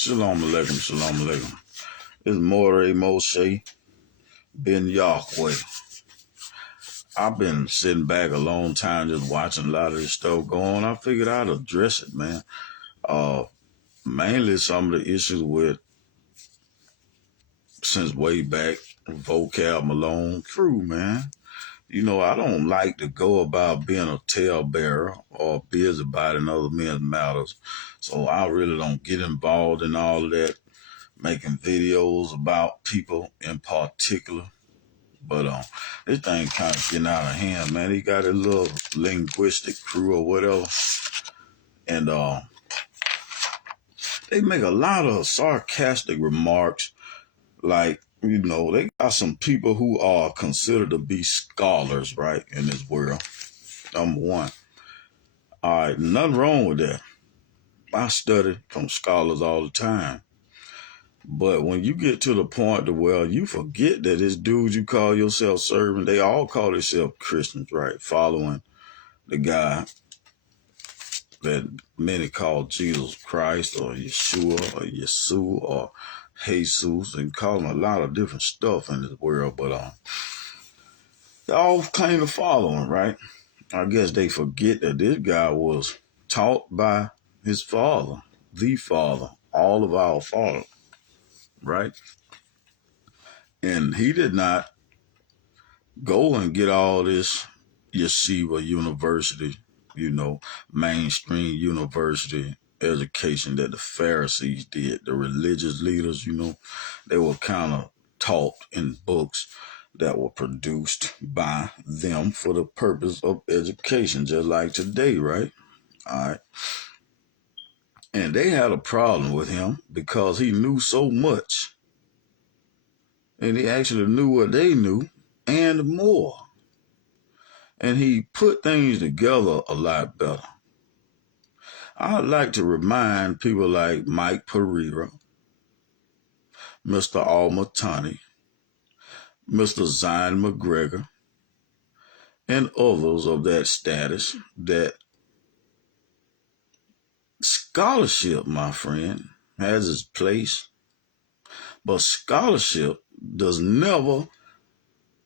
Shalom Aleichem, Shalom Aleichem. This is Morehmosheh ben Yahweh. I've been sitting back a long time just watching a lot of this stuff going on. I figured I'd address it, man. Mainly some of the issues with, since way back, vocab Malone crew, man. You know, I don't like to go about being a talebearer or busybody in other men's matters. So I really don't get involved in all of that, making videos about people in particular. But this thing kind of getting out of hand, man. He got a little linguistic crew or whatever. And they make a lot of sarcastic remarks. Like, you know, they got some people who are considered to be scholars, right, in this world. Number one. All right, nothing wrong with that. I study from scholars all the time. But when you get to the point to where you forget that this dude you call yourself serving, they all call themselves Christians, right? Following the guy that many call Jesus Christ or Yeshua or Yesu or Jesus, and call them a lot of different stuff in this world. But they all claim to follow him, right? I guess they forget that this guy was taught by his father, the Father, all of our Father. Right? And he did not go and get all this yeshiva university, you know, mainstream university education that the Pharisees did. The religious leaders, you know, they were kind of taught in books that were produced by them for the purpose of education, just like today, right? All right. And they had a problem with him because he knew so much. And he actually knew what they knew and more. And he put things together a lot better. I'd like to remind people like Mike Pereira, Mr. Al-Matani, Mr. Zion McGregor, and others of that status that scholarship, my friend, has its place, but scholarship does never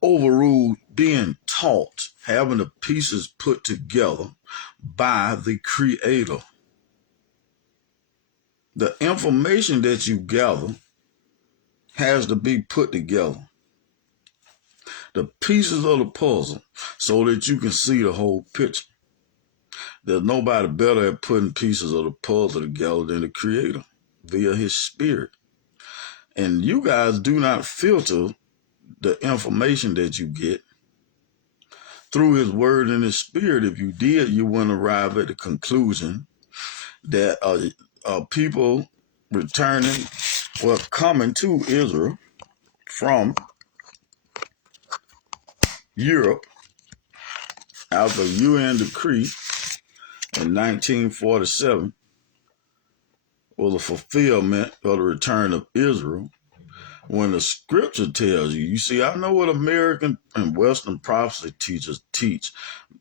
overrule being taught, having the pieces put together by the Creator. The information that you gather has to be put together. The pieces of the puzzle so that you can see the whole picture. There's nobody better at putting pieces of the puzzle together than the Creator via His Spirit. And you guys do not filter the information that you get through His Word and His Spirit. If you did, you wouldn't arrive at the conclusion that people returning, well, coming to Israel from Europe after a UN decree in 1947 was a fulfillment of the return of Israel. When the scripture tells you, you see, I know what American and Western prophecy teachers teach,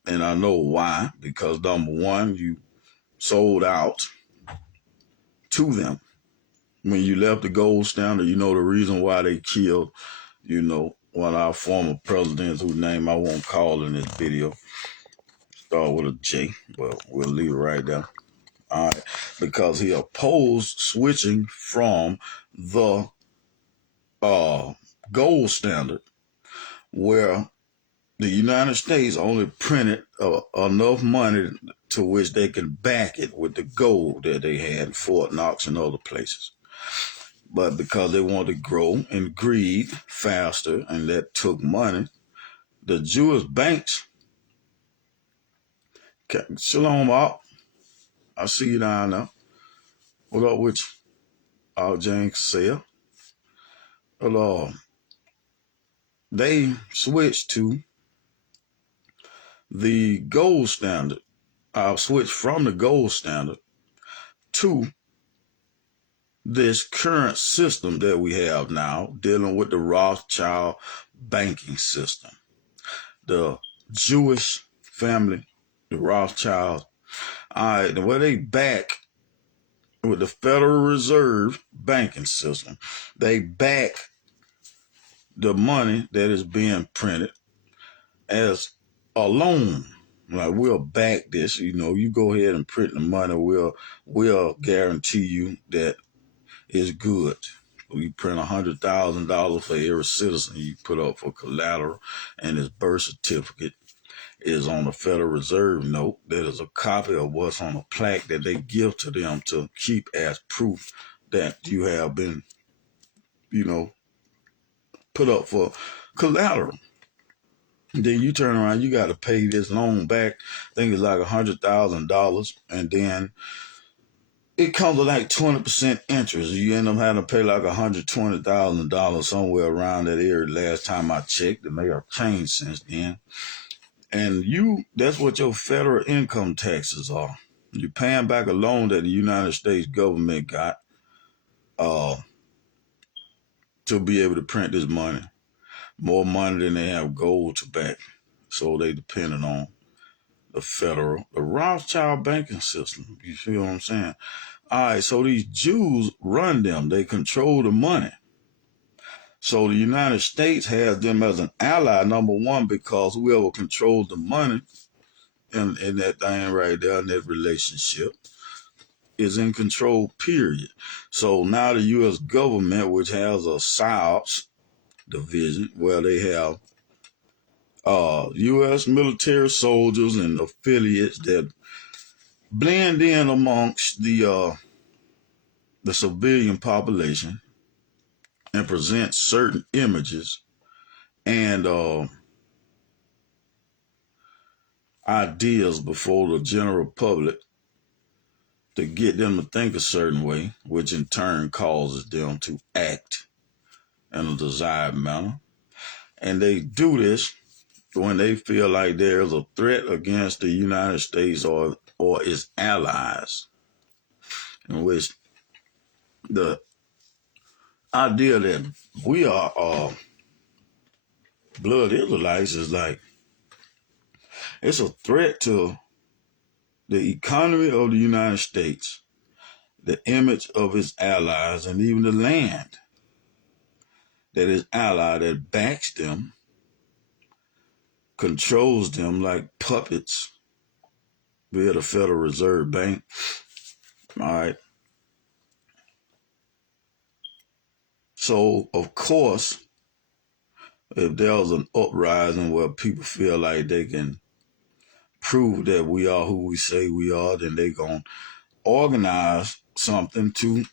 and I know why, because number one, you sold out to them. When you left the gold standard, you know the reason why they killed, you know, one of our former presidents whose name I won't call in this video. Start with a J, but we'll leave it right there. All right, because he opposed switching from the gold standard, where the United States only printed enough money to which they could back it with the gold that they had in Fort Knox and other places. But because they wanted to grow and greed faster, and that took money, the Jewish banks, Shalom up, I see you down there. What up with you? Al James Sale. But they switched to the gold standard. I switched from the gold standard to this current system that we have now, dealing with the Rothschild banking system. The Jewish family, the Rothschilds, all right, where they back with the Federal Reserve banking system. They back the money that is being printed as a loan. Like, we'll back this, you go ahead and print the money. We'll guarantee you that it's good. You print $100,000 for every citizen you put up for collateral, and his birth certificate is on the Federal Reserve note. That is a copy of what's on a plaque that they give to them to keep as proof that you have been, put up for collateral. Then you turn around, you got to pay this loan back. I think it's like $100,000, and then it comes with like 20% interest. You end up having to pay like $120,000 somewhere around that area. Last time I checked, it may have changed since then. And that's what your federal income taxes are. You're paying back a loan that the United States government got to be able to print this money. More money than they have gold to back. So they depended on the Rothschild banking system. You feel what I'm saying? All right, so these Jews run them. They control the money. So the United States has them as an ally, number one, because whoever controls the money in that thing right there, in that relationship, is in control, period. So now the U.S. government, which has a PSYOPs division, where they have U.S. military soldiers and affiliates that blend in amongst the civilian population and present certain images and ideas before the general public to get them to think a certain way, which in turn causes them to act in a desired manner. And they do this when they feel like there's a threat against the United States or its allies, in which the idea that we are blood Israelites is like, it's a threat to the economy of the United States, the image of its allies, and even the land that is allied, that backs them, controls them like puppets via the Federal Reserve Bank. All right. So, of course, if there was an uprising where people feel like they can prove that we are who we say we are, then they're going to organize something to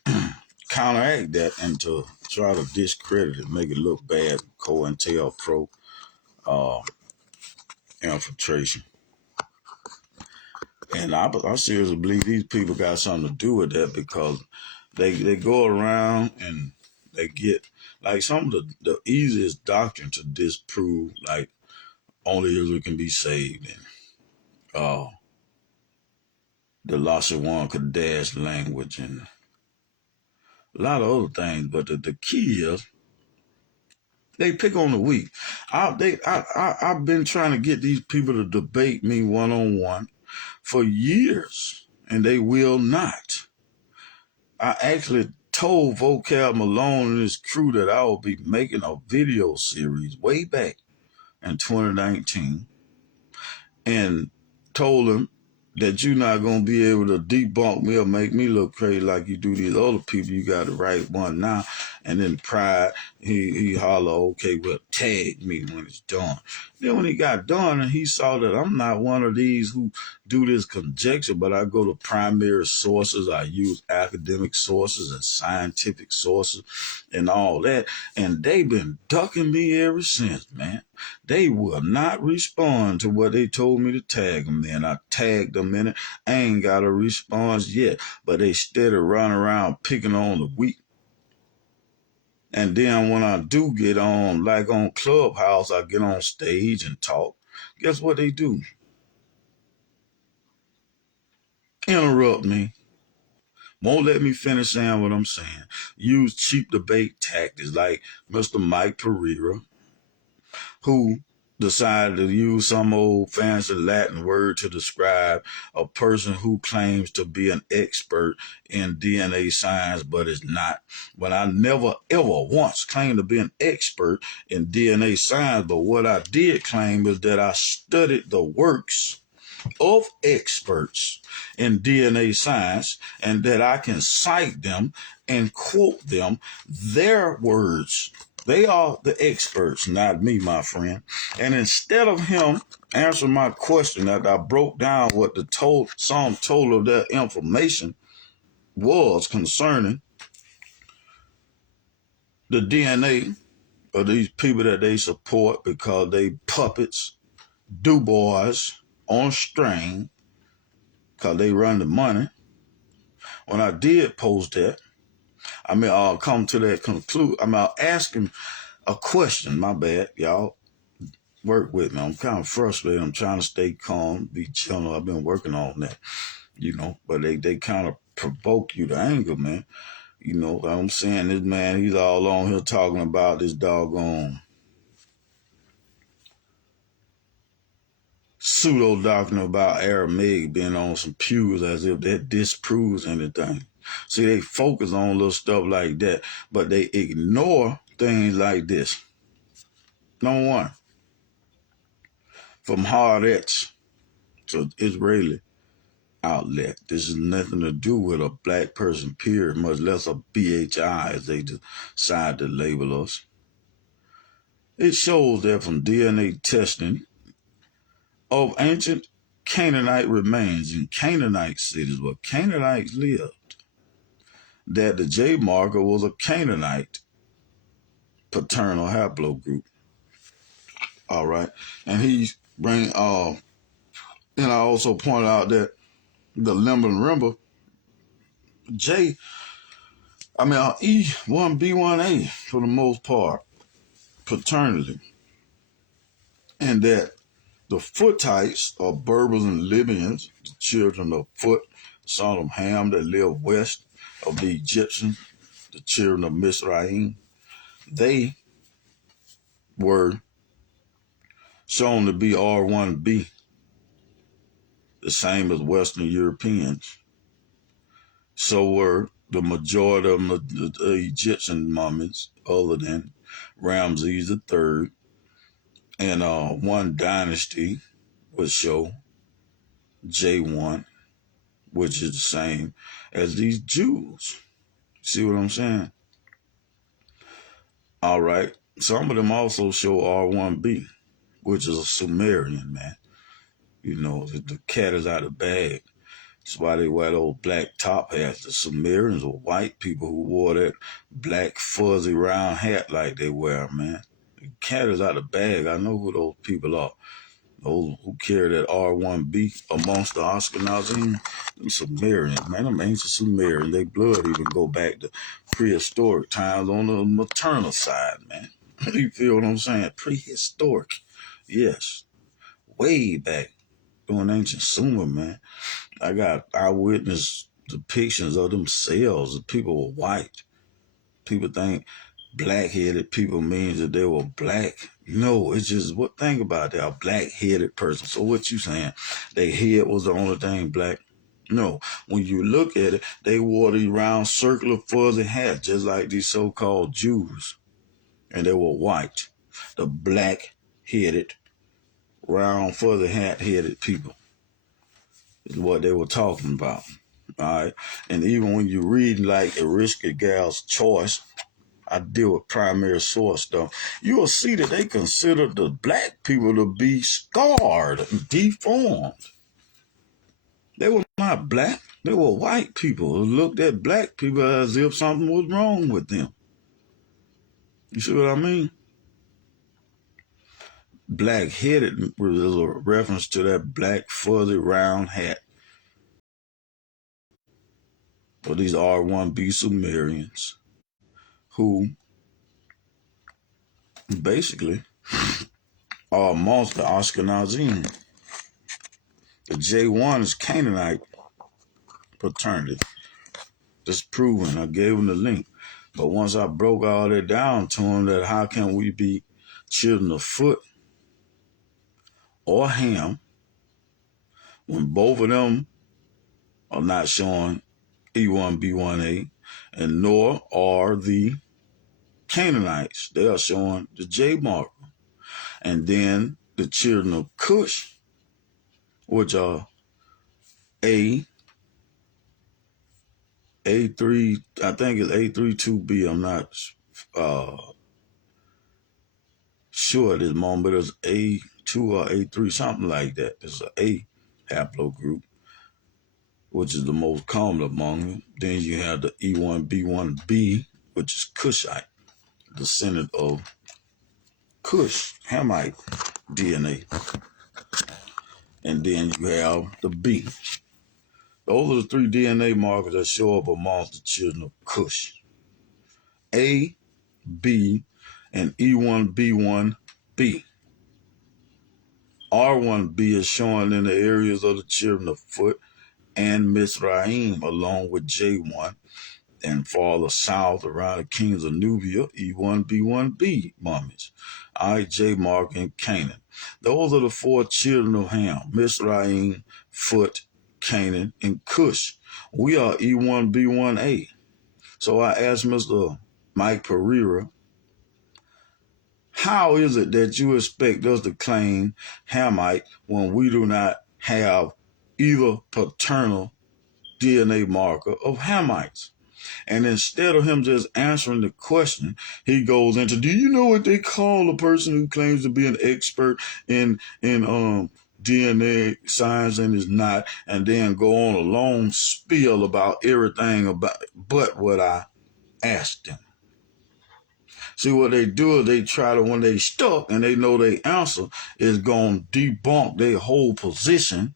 counteract that and to try to discredit it, make it look bad, COINTELPRO infiltration. And I seriously believe these people got something to do with that, because they go around and they get, like, some of the easiest doctrine to disprove, like only Israel can be saved, and the Lashawan Kadesh language, and a lot of other things. But the key is they pick on the weak. I've been trying to get these people to debate me one-on-one for years, and they will not. I actually told Vocab Malone and his crew that I will be making a video series way back in 2019, and told him that you're not going to be able to debunk me or make me look crazy like you do these other people. You got to write one now. And then pride, he holler, okay, well, tag me when it's done. Then when he got done and he saw that I'm not one of these who do this conjecture, but I go to primary sources, I use academic sources and scientific sources and all that, and they've been ducking me ever since, man. They will not respond to what they told me to tag them in. I tagged them in it. I ain't got a response yet, but they steady running around picking on the weak. And then when I do get on, like on Clubhouse, I get on stage and talk. Guess what they do? Interrupt me. Won't let me finish saying what I'm saying. Use cheap debate tactics like Mr. Mike Pereira, who decided to use some old fancy Latin word to describe a person who claims to be an expert in DNA science but is not. But I never ever once claimed to be an expert in DNA science, but what I did claim is that I studied the works of experts in DNA science and that I can cite them and quote them, their words. They are the experts, not me, my friend. And instead of him answering my question that I broke down what the sum total of that information was concerning the DNA of these people that they support because they puppets, do boys on string, because they run the money. When I did post that, I'll come to that conclusion. I'll ask him a question. My bad, y'all. Work with me. I'm kind of frustrated. I'm trying to stay calm, be chilling. I've been working on that, but they kind of provoke you to anger, man. I'm saying this man, he's all on here talking about this doggone pseudo doctrine about Aramaic being on some pews as if that disproves anything. See, they focus on little stuff like that, but they ignore things like this. Number one, from Haaretz to Israeli outlet. This has nothing to do with a black person, period, much less a BHI as they decide to label us. It shows that from DNA testing of ancient Canaanite remains in Canaanite cities where Canaanites lived, that the J marker was a Canaanite paternal haplogroup. All right. And he's bring and I also pointed out that the limber E1b1a for the most part, paternity. And that the Foothites are Berbers and Libyans, the children of Foot, son of Ham, that live west of the Egyptians, the children of Mizraim. They were shown to be R1b, the same as Western Europeans. So were the majority of the Egyptian mummies, other than Ramses III, and one dynasty would show J1, which is the same as these Jews. See what I'm saying? All right. Some of them also show R1b, which is a Sumerian, man. The cat is out of the bag. That's why they wear those black top hats. The Sumerians were white people who wore that black fuzzy round hat like they wear, man. The cat is out of the bag. I know who those people are. Those who carry that R1b amongst the Ashkenazim, them Sumerians, man, them ancient Sumerians, their blood even go back to prehistoric times on the maternal side, man. You feel what I'm saying? Prehistoric. Yes. Way back during ancient Sumer, man. I got eyewitness depictions of themselves. The people were white. People think black-headed people means that they were black. No, it's just think about that, a black-headed person. So what you saying? Their head was the only thing black? No. When you look at it, they wore these round circular fuzzy hats, just like these so-called Jews. And they were white. The black-headed, round fuzzy hat-headed people is what they were talking about. All right. And even when you read like Erishka Gal's Choice, I deal with primary source stuff, you will see that they consider the black people to be scarred and deformed. They were not black. They were white people who looked at black people as if something was wrong with them. You see what I mean? Black-headed was a reference to that black fuzzy round hat. For these R1b Sumerians who basically are amongst the Ashkenazim. The J1 is Canaanite paternity. That's proven. I gave him the link. But once I broke all that down to him, that how can we be children of Foot or Ham, when both of them are not showing E1b1a, and nor are the Canaanites. They are showing the J marker. And then the children of Kush, which are A3, I think it's A32b. I'm not sure at this moment, but it's A2 or A3, something like that. It's an A haplogroup, which is the most common among them. Then you have the E1b1b, which is Kushite, descendant of Kush, Hamite DNA. And then you have the B. Those are the three DNA markers that show up amongst the children of Kush. A, B, and E1b1b. R1b is shown in the areas of the children of Phut and Mizraim, along with J1, and farther south around the kings of Nubia, E1b1b mummies. J mark in Canaan. Those are the four children of Ham: Mizraim, Phut, Canaan, and Kush. We are E1b1a. So I asked Mr. Mike Pereira, how is it that you expect us to claim Hamite when we do not have either paternal DNA marker of Hamites? And instead of him just answering the question, he goes into, do you know what they call a person who claims to be an expert in DNA science and is not, and then go on a long spiel about everything but what I asked them. See, what they do is they try to, when they stuck and they know their answer is going to debunk their whole position,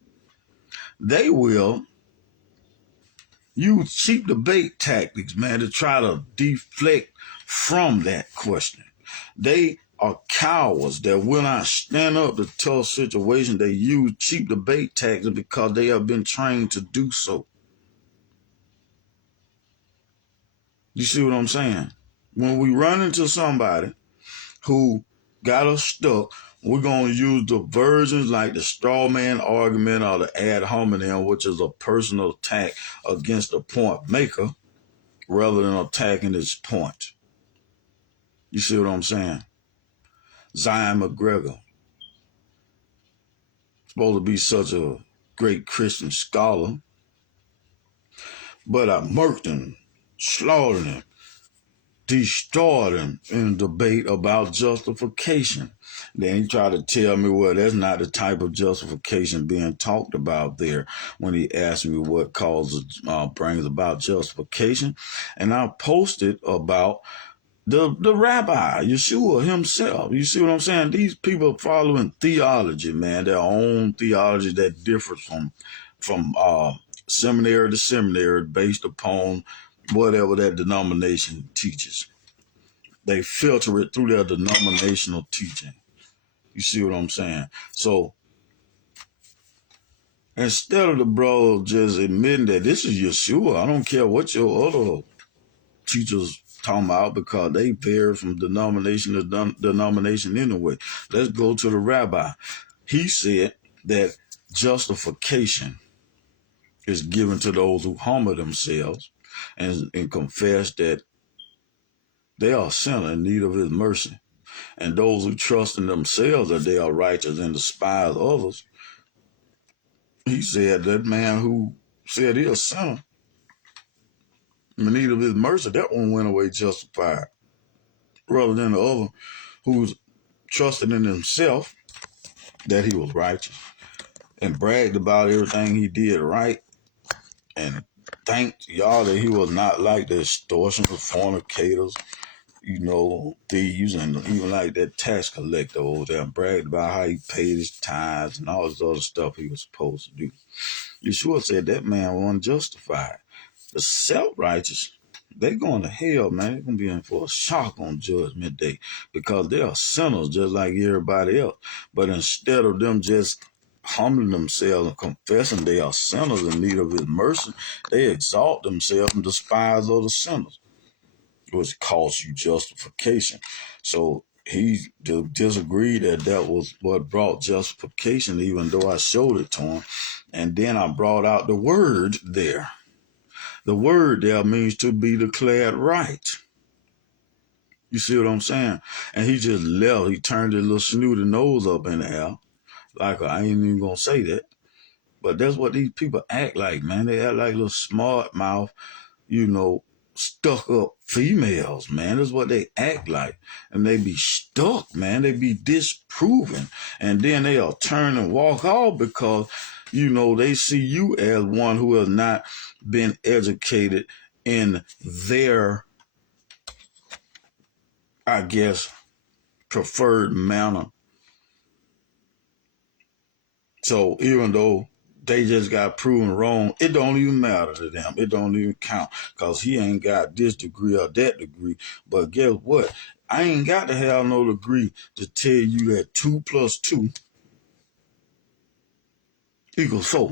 they will use cheap debate tactics, man, to try to deflect from that question. They are cowards that will not stand up to tough situations. They use cheap debate tactics because they have been trained to do so. You see what I'm saying? When we run into somebody who got us stuck, we're going to use the versions like the straw man argument or the ad hominem, which is a personal attack against the point maker rather than attacking his point. You see what I'm saying? Zion McGregor, supposed to be such a great Christian scholar, but I murked him, slaughtered him, destroyed him in a debate about justification. Then he tried to tell me, well, that's not the type of justification being talked about there, when he asked me what brings about justification. And I posted about the rabbi, Yeshua himself. You see what I'm saying? These people are following theology, man, their own theology that differs from seminary to seminary based upon whatever that denomination teaches. They filter it through their denominational teaching. You see what I'm saying? So instead of the brother just admitting that this is Yeshua, I don't care what your other teachers talking about, because they vary from denomination to denomination anyway. Let's go to the rabbi. He said that justification is given to those who humble themselves and confess that they are sinners in need of his mercy. And those who trust in themselves that they are righteous and despise others. He said that man who said he a sinner in need of his mercy, that one went away justified, rather than the other who's trusted in himself that he was righteous and bragged about everything he did right and thanked y'all that he was not like the extortioners, fornicators, thieves, and even like that tax collector over there, and bragged about how he paid his tithes and all this other stuff he was supposed to do. Yeshua said that man wasn't justified. The self-righteous, they're going to hell, man. They're going to be in for a shock on Judgment Day, because they are sinners just like everybody else. But instead of them just humbling themselves and confessing they are sinners in need of his mercy, they exalt themselves and despise other sinners, which costs you justification. So he disagreed that that was what brought justification, even though I showed it to him. And then I brought out the word there. The word there means to be declared right. You see what I'm saying? And he just left. He turned his little snooty nose up in the air. Like, I ain't even going to say that. But that's what these people act like, man. They act like little smart mouth, stuck up females, man. That's what they act like. And they be stuck, man. They be disproven. And then they'll turn and walk off because, they see you as one who has not been educated in their, I guess, preferred manner. So even though they just got proven wrong, it don't even matter to them. It don't even count because he ain't got this degree or that degree. But guess what? I ain't got to have no degree to tell you that 2 + 2 = 4.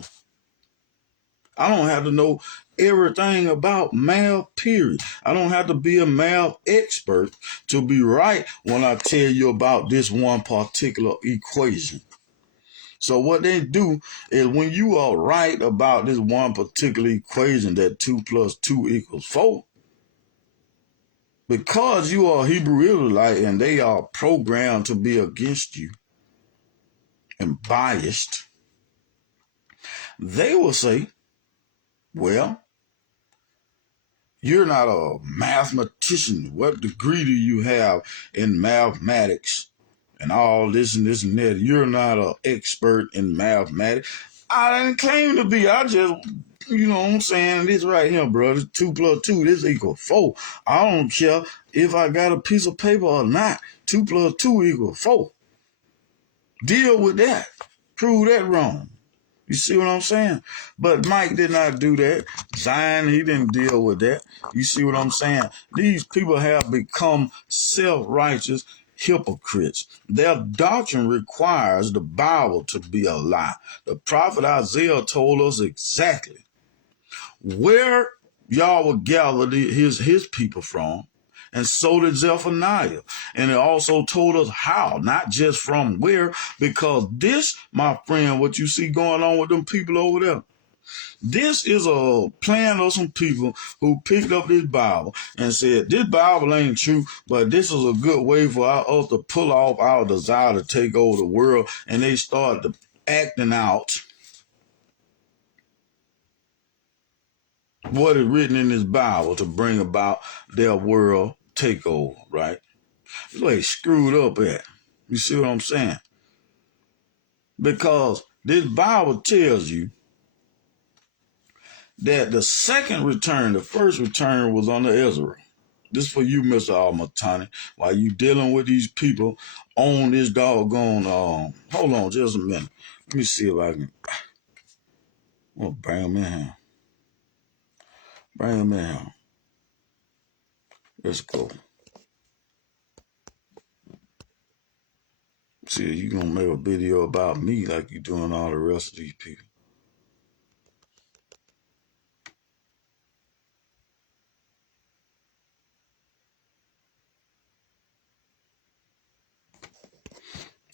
I don't have to know everything about math, period. I don't have to be a math expert to be right when I tell you about this one particular equation. So what they do is when you are right about this one particular equation that 2 + 2 = 4, because you are a Hebrew Israelite and they are programmed to be against you and biased, they will say, well, you're not a mathematician. What degree do you have in mathematics? And all this and this and that. You're not an expert in mathematics. I didn't claim to be. I just, you know what I'm saying? This right here, brother. 2 + 2, this = 4. I don't care if I got a piece of paper or not. 2 + 2 = 4. Deal with that. Prove that wrong. You see what I'm saying? But Mike did not do that. Zion, he didn't deal with that. You see what I'm saying? These people have become self-righteous hypocrites. Their doctrine requires the Bible to be a lie. The prophet Isaiah told us exactly where Yahweh gathered his people from, and so did Zephaniah. And it also told us how, not just from where, because this, my friend, what you see going on with them people over there, this is a plan of some people who picked up this Bible and said, this Bible ain't true, but this is a good way for us to pull off our desire to take over the world. And they started acting out what is written in this Bible to bring about their world takeover, right? That's where they screwed up at. You see what I'm saying? Because this Bible tells you that the second return, the first return was under Ezra. This for you, Mr. Almatani, while you dealing with these people on this doggone, hold on just a minute. Let me see if I can, well, bring them in here. Bring them in here. Let's go. See, you gonna make a video about me like you doing all the rest of these people.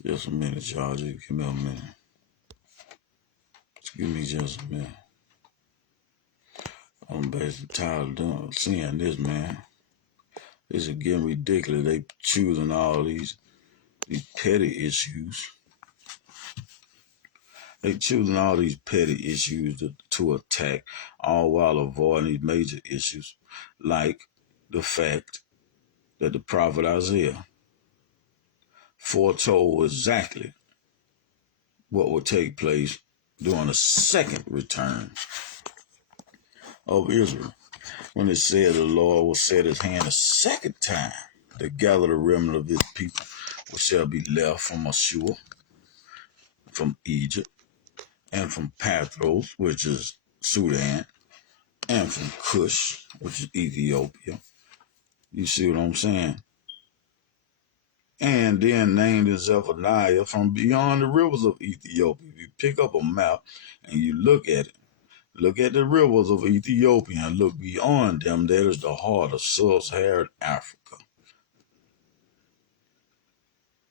Just a minute, y'all. Just give me a minute. Just give me just a minute. I'm basically tired of seeing this, man. This is getting ridiculous. They choosing all these petty issues. They choosing all these petty issues to attack, all while avoiding these major issues, like the fact that the prophet Isaiah foretold exactly what would take place during the second return of Israel, when it said the Lord will set his hand a second time to gather the remnant of his people, which shall be left from Ashur, from Egypt, and from Pathros, which is Sudan, and from Kush, which is Ethiopia. You see what I'm saying? And then named as Zephaniah from beyond the rivers of Ethiopia. If you pick up a map and you look at it, look at the rivers of Ethiopia and look beyond them. That is the heart of sub-Saharan Africa.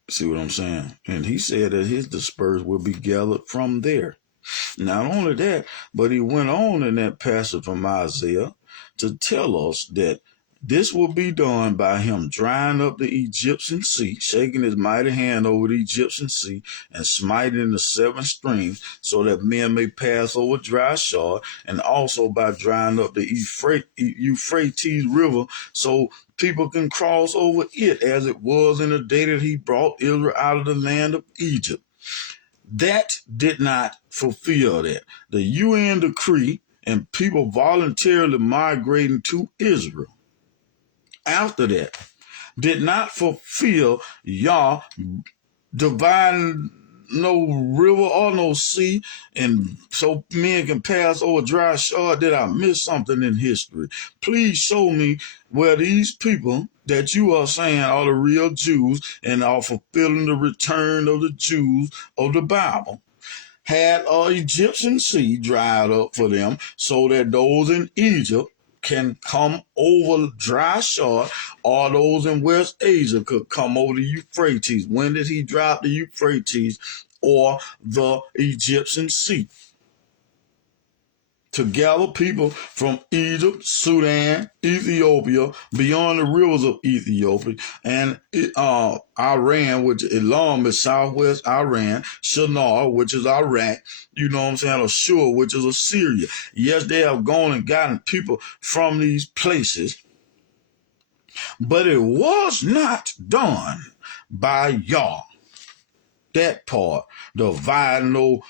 See what I'm saying? And he said that his dispersed will be gathered from there. Not only that, but he went on in that passage from Isaiah to tell us that this will be done by him drying up the Egyptian sea, shaking his mighty hand over the Egyptian sea, and smiting the seven streams, so that men may pass over dryshod, and also by drying up the Euphrates River, so people can cross over it, as it was in the day that he brought Israel out of the land of Egypt. That did not fulfill that. The UN decree and people voluntarily migrating to Israel after that did not fulfill Yah dividing no river or no sea, and so men can pass over dryshod. Did I miss something in history? Please show me where these people that you are saying are the real Jews and are fulfilling the return of the Jews of the Bible had an Egyptian sea dried up for them, so that those in Egypt can come over dryshod, or those in West Asia could come over the Euphrates. When did he drop the Euphrates or the Egyptian sea? To gather people from Egypt, Sudan, Ethiopia, beyond the rivers of Ethiopia, and Iran, which Elam is southwest Iran, Shinar, which is Iraq, you know what I'm saying, Ashur, which is Assyria. Yes, they have gone and gotten people from these places, but it was not done by Yah. That part, dividing no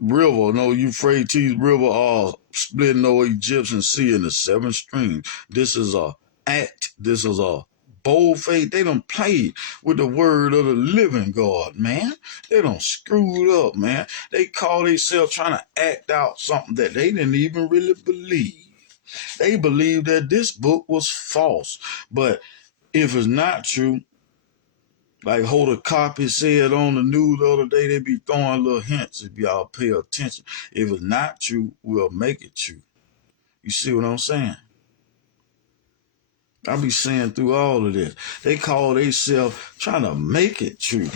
river, no Euphrates River, splitting no Egyptian sea into seven streams. This is a act. This is a bold faith. They done played with the word of the living God, man. They done screwed up, man. They call themselves trying to act out something that they didn't even really believe. They believed that this book was false. But if it's not true, like Holder Copy said on the news the other day, they be throwing little hints if y'all pay attention. If it's not true, we'll make it true. You see what I'm saying? I be saying through all of this, they call themselves trying to make it true.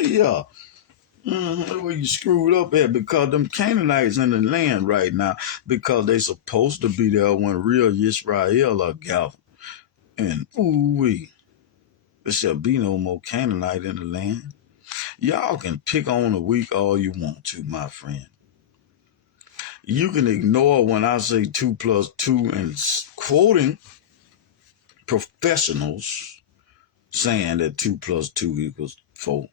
Yeah. That's where you screwed up at, because them Canaanites in the land right now, because they supposed to be there when real Israel are gathered. And ooh-wee. There shall be no more Canaanite in the land. Y'all can pick on the weak all you want to, my friend. You can ignore when I say 2 + 2 and quoting professionals saying that 2 + 2 = 4.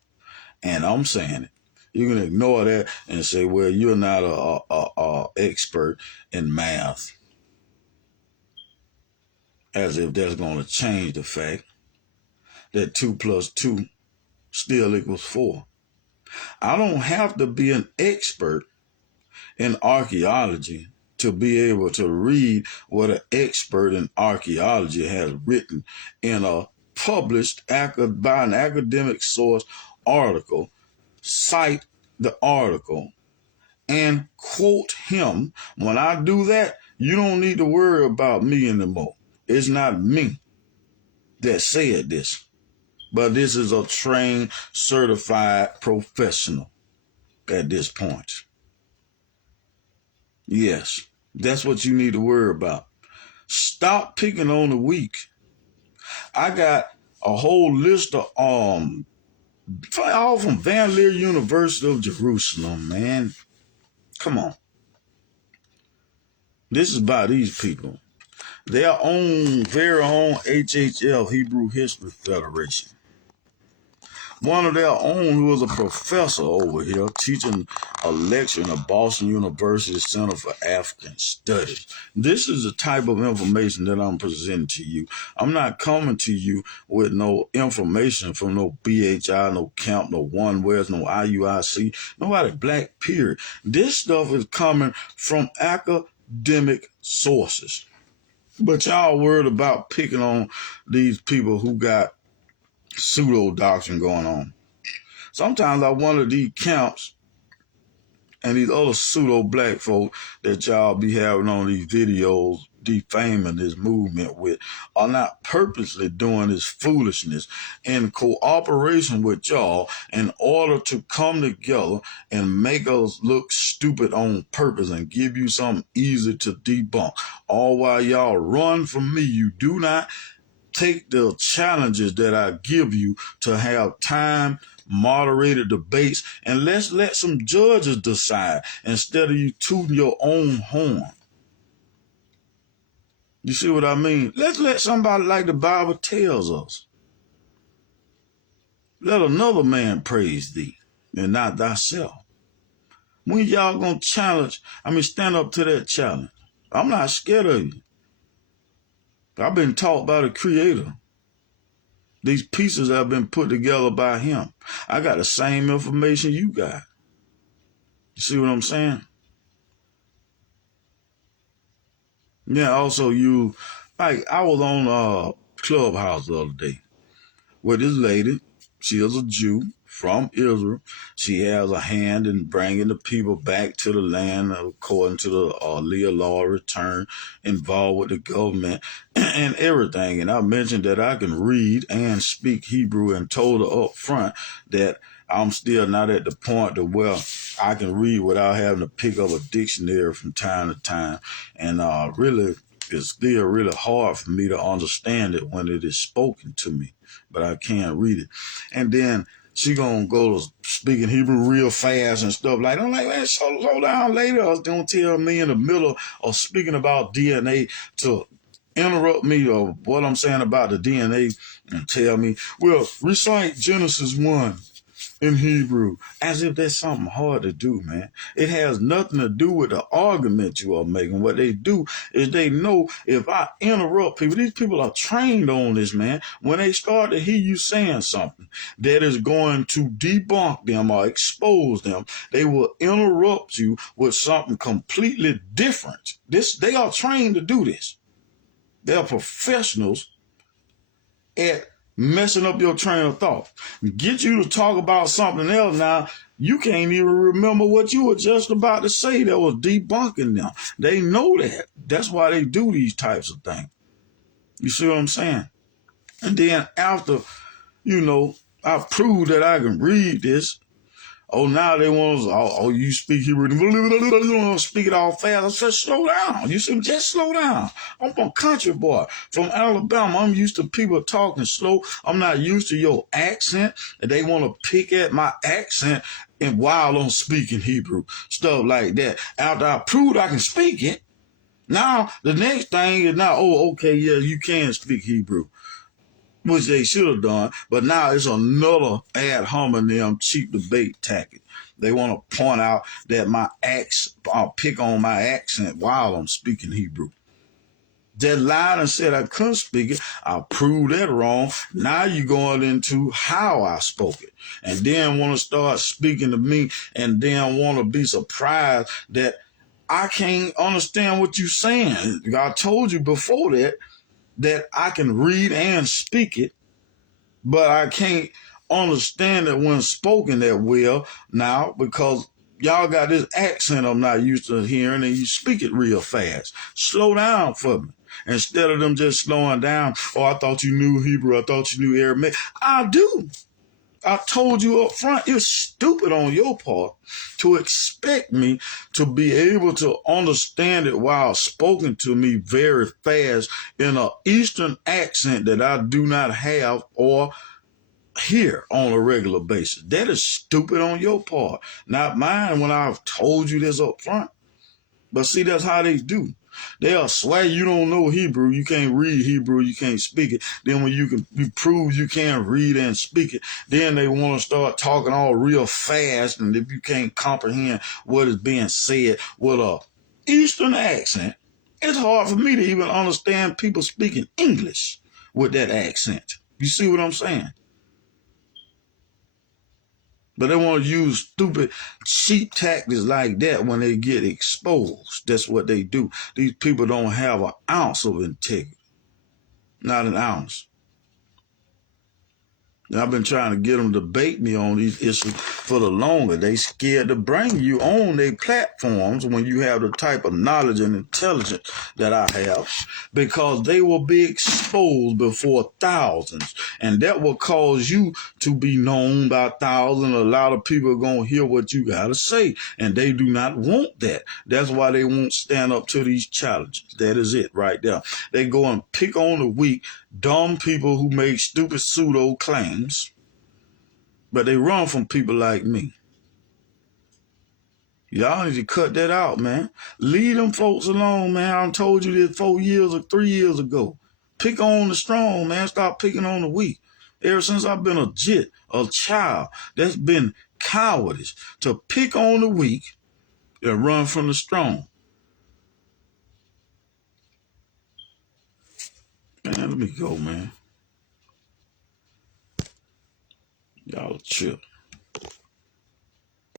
And I'm saying it. You can ignore that and say, well, you're not a expert in math. As if that's going to change the fact that 2 + 2 still = 4. I don't have to be an expert in archaeology to be able to read what an expert in archaeology has written in a published by an academic source article, cite the article, and quote him. When I do that, you don't need to worry about me anymore. It's not me that said this, but this is a trained, certified professional at this point. Yes, that's what you need to worry about. Stop picking on the weak. I got a whole list of all from Van Leer University of Jerusalem, man. Come on. This is by these people. Their own, very own HHF, Hebrew History Federation. One of their own, who was a professor over here teaching a lecture in the Boston University Center for African Studies. This is the type of information that I'm presenting to you. I'm not coming to you with no information from no BHI, no Camp, no One West, no IUIC, nobody black, period. This stuff is coming from academic sources. But y'all worried about picking on these people who got pseudo doctrine going on. Sometimes I wonder these camps and these other pseudo black folk that y'all be having on these videos defaming this movement with are not purposely doing this foolishness in cooperation with y'all in order to come together and make us look stupid on purpose and give you something easy to debunk. All while y'all run from me, you do not take the challenges that I give you to have time, moderated debates, and let's let some judges decide instead of you tooting your own horn. You see what I mean? Let's let somebody like the Bible tells us. Let another man praise thee and not thyself. When y'all gonna stand up to that challenge? I'm not scared of you. I've been taught by the Creator. These pieces have been put together by him. I got the same information you got. You see what I'm saying? Yeah, also I was on Clubhouse the other day with this lady. She is a Jew from Israel. She has a hand in bringing the people back to the land according to the Leah law return, involved with the government and everything. And I mentioned that I can read and speak Hebrew and told her up front that I'm still not at the point to where I can read without having to pick up a dictionary from time to time. And really, it's still really hard for me to understand it when it is spoken to me, but I can't read it. And then she gonna go to speaking Hebrew real fast and stuff like that. I'm like, man, slow down later. I was gonna tell me in the middle of speaking about DNA to interrupt me or what I'm saying about the DNA and tell me, well, recite Genesis 1 in Hebrew, as if that's something hard to do, man. It has nothing to do with the argument you are making. What they do is they know if I interrupt people, these people are trained on this, man. When they start to hear you saying something that is going to debunk them or expose them, they will interrupt you with something completely different. They are trained to do this. They are professionals at messing up your train of thought. Get you to talk about something else now. You can't even remember what you were just about to say that was debunking them. They know that. That's why they do these types of things. You see what I'm saying? And then after, I proved that I can read this. Oh, now they want to, you speak Hebrew. Speak it all fast. I said, slow down. You see, just slow down. I'm a country boy from Alabama. I'm used to people talking slow. I'm not used to your accent. And they want to pick at my accent and while I'm speaking Hebrew. Stuff like that. After I proved I can speak it, now the next thing is you can speak Hebrew, which they should have done, but now it's another ad hominem cheap debate tactic. They want to point out that I'll pick on my accent while I'm speaking Hebrew. They lied and said I couldn't speak it. I proved that wrong. Now you're going into how I spoke it. And then want to start speaking to me and then want to be surprised that I can't understand what you're saying. I told you before that I can read and speak it, but I can't understand it when spoken that well now because y'all got this accent I'm not used to hearing and you speak it real fast. Slow down for me. Instead of them just slowing down, I thought you knew Hebrew, I thought you knew Aramaic. I do. I told you up front, it's stupid on your part to expect me to be able to understand it while spoken to me very fast in an Eastern accent that I do not have or hear on a regular basis. That is stupid on your part, not mine when I've told you this up front. But see, that's how they do. They'll swear you don't know Hebrew, you can't read Hebrew, you can't speak it. Then when you prove you can't read and speak it, then they want to start talking all real fast. And if you can't comprehend what is being said with a Eastern accent, it's hard for me to even understand people speaking English with that accent. You see what I'm saying? But they want to use stupid, cheap tactics like that when they get exposed. That's what they do. These people don't have an ounce of integrity. Not an ounce. And I've been trying to get them to debate me on these issues for the longer. They scared to bring you on their platforms when you have the type of knowledge and intelligence that I have, because they will be exposed before thousands. And that will cause you to be known by thousands. A lot of people are going to hear what you got to say, and they do not want that. That's why they won't stand up to these challenges. That is it right there. They go and pick on the weak, dumb people who make stupid pseudo claims, but they run from people like me. Y'all need to cut that out, man. Leave them folks alone, man. I told you this 4 years or 3 years ago. Pick on the strong, man. Stop picking on the weak. Ever since I've been a child, that's been cowardice to pick on the weak and run from the strong. Man, let me go, man. Y'all chill.